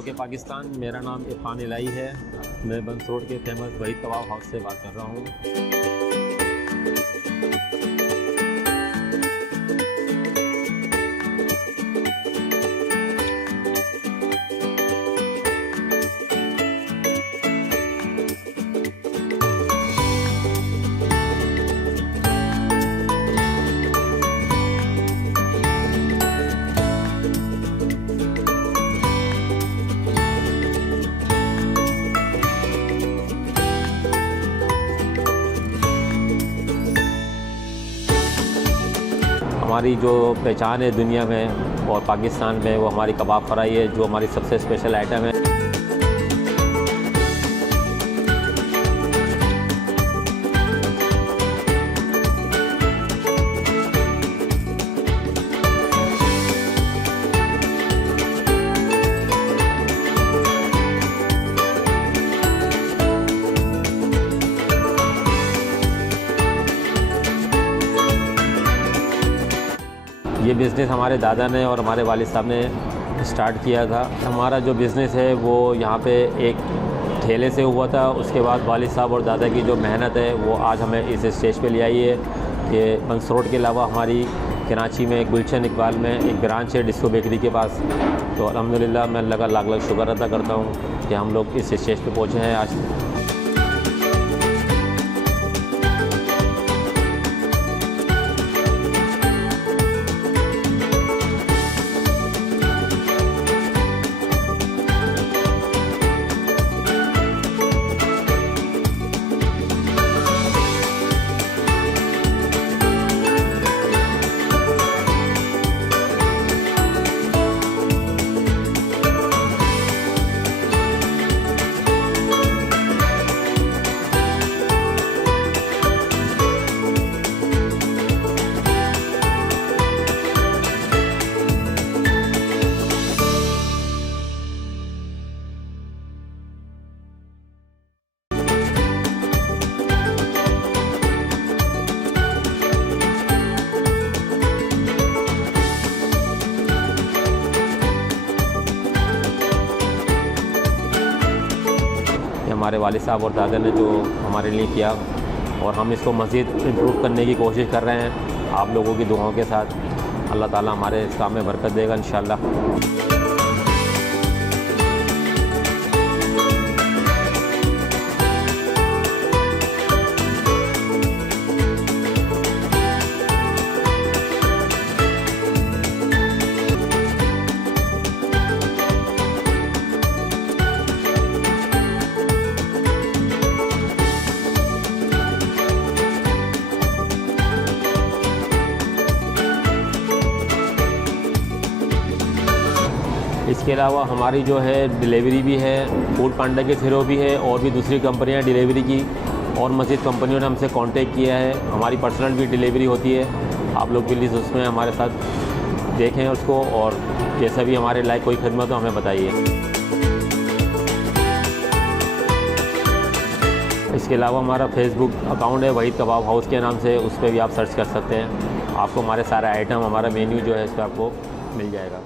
ज़ौक़ पाकिस्तान। मेरा नाम इरफान इलाही है। मैं बंस रोड के फेमस वहीद कबाब हाउस से बात कर रहा हूँ। हमारी जो पहचान है दुनिया में और पाकिस्तान में, वो हमारी कबाब फ्राई है, जो हमारी सबसे स्पेशल आइटम है। ये बिज़नेस हमारे दादा ने और हमारे वालिद साहब ने स्टार्ट किया था। हमारा जो बिज़नेस है वो यहाँ पे एक ठेले से हुआ था। उसके बाद वालिद साहब और दादा की जो मेहनत है वो आज हमें इस स्टेज पे ले आई है कि बंस रोड के अलावा हमारी कराची में गुलशन इकबाल में एक ब्रांच है डिस्को बेकरी के पास। तो अल्हम्दुलिल्लाह मैं अल्लाह का लाख लाख शुक्र अदा करता हूँ कि हम लोग इस स्टेज पे पहुँचे हैं आज। हमारे वालिद साहब और दादा ने जो हमारे लिए किया और हम इसको मज़ीद इम्प्रूव करने की कोशिश कर रहे हैं आप लोगों की दुआओं के साथ। अल्लाह ताला हमारे इस काम में बरकत देगा इंशाअल्लाह। इसके अलावा हमारी जो है डिलीवरी भी है, फूड पांडा के थ्रू भी है और भी दूसरी कंपनियां डिलीवरी की और मज़ीद कंपनियों ने हमसे कांटेक्ट किया है। हमारी पर्सनल भी डिलीवरी होती है। आप लोग प्लीज़ उसमें हमारे साथ देखें उसको, और जैसा भी हमारे लायक कोई खिदमत हो हमें बताइए। इसके अलावा हमारा फेसबुक अकाउंट है वहीद कबाब हाउस के नाम से, उस पर भी आप सर्च कर सकते हैं। आपको हमारे सारे आइटम, हमारा मेन्यू जो है इस पर आपको मिल जाएगा।